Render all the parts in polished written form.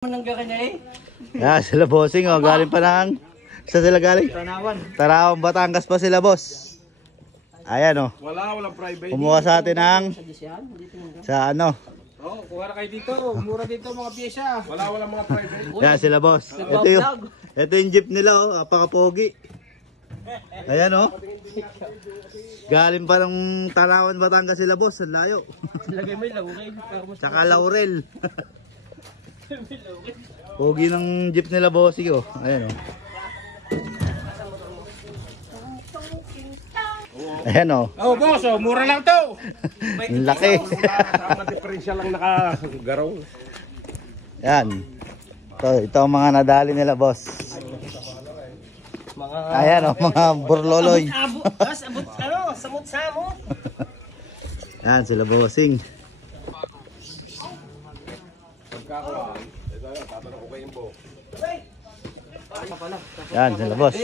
Yeah, sila bossing oh, galing pa ng sa sila galing? Tarawan, Batangas pa sila boss. Ayan oh. Walang private. Kumuha sa atin ng sa ano? Oh, kuha kayo dito. Mura dito mga pyesa. Walang mga private. Yan sila boss. Ito yung jeep nila oh, apaka-pogi. Ayan oh. Galing pa ng Tarawan, Batangas sila boss, ang layo. Lagay mo yung lagay. Tsaka Laurel. Pogi ng jeep nila bossing oh. Ayan oh. Ayan oh. Oh boss, oh, mura lang to. Ang laki. Tama diferensya lang nakagaraw. Yan. Ito ang mga nadali nila boss. Ayan oh, mga burloloy. Abot ano, samot-samo. Yan sila bossing. Yan sila boss.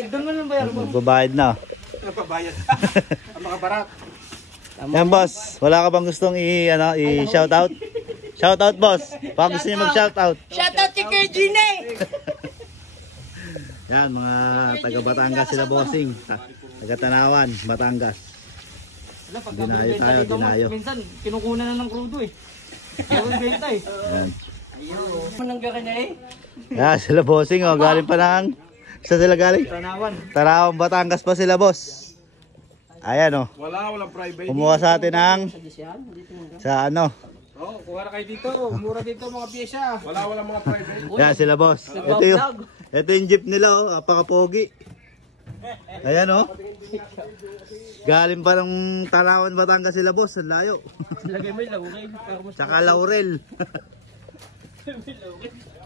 Magbabayad na. Napabayad. Ang mga barat. Yan boss, wala ka bang gustong i-shout out? Shout out boss. Baka gusto niyo mag-shout out. Shout out kay Kuya Gine. Yan mga taga Batangas sila bossing. Taga Tanawan, Batangas. Dinayo tayo, dinayo. Minsan kinukunan na ng krudo eh. Ayaw benta eh. Yan. Ayaw. Yan sila bossing oh, galing pa ng sa sila galing? Tarawan, Batangas pa sila boss. Ayan oh. Walang private. Kumuha sa atin ng sa ano? Oh, kuha kayo dito. Mura dito mga pyesa. Walang mga private. Yan sila boss. Ito yung jeep nila oh, apaka-pogi. Ayan oh. Galing pa ng Tarawan, Batangas sila boss, ang layo. Lagay mo yung lagay. Tsaka Laurel.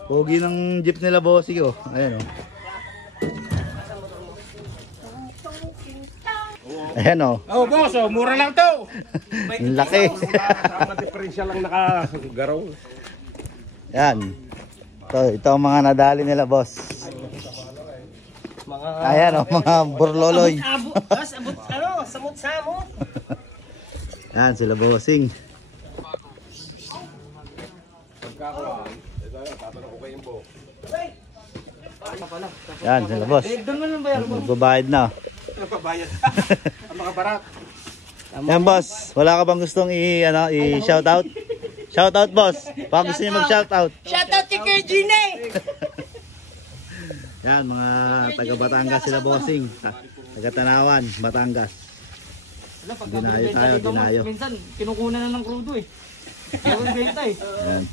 Pogi ng jeep nila bossing oh. Ayan oh. Ayan oh. Oh boss, oh, mura lang to. Ang laki. Tama diferensya lang nakagaraw. Yan. Ito ang mga nadali nila boss. Ayan oh, mga burloloy. Abot ano, samot-samo. Yan sila bossing. Yan sila boss. Magbabayad na. Napabayad. Ang mga barat. Yan boss, wala ka bang gustong i-shout out? Shout out boss. Baka gusto niyo mag-shout out. Shout out kay Kuya Gine. Yan mga taga Batangas sila bossing. Taga Tanawan, Batangas. Dinayo tayo, dinayo. Minsan kinukunan na ng krudo eh. Ayaw benta eh. Yan.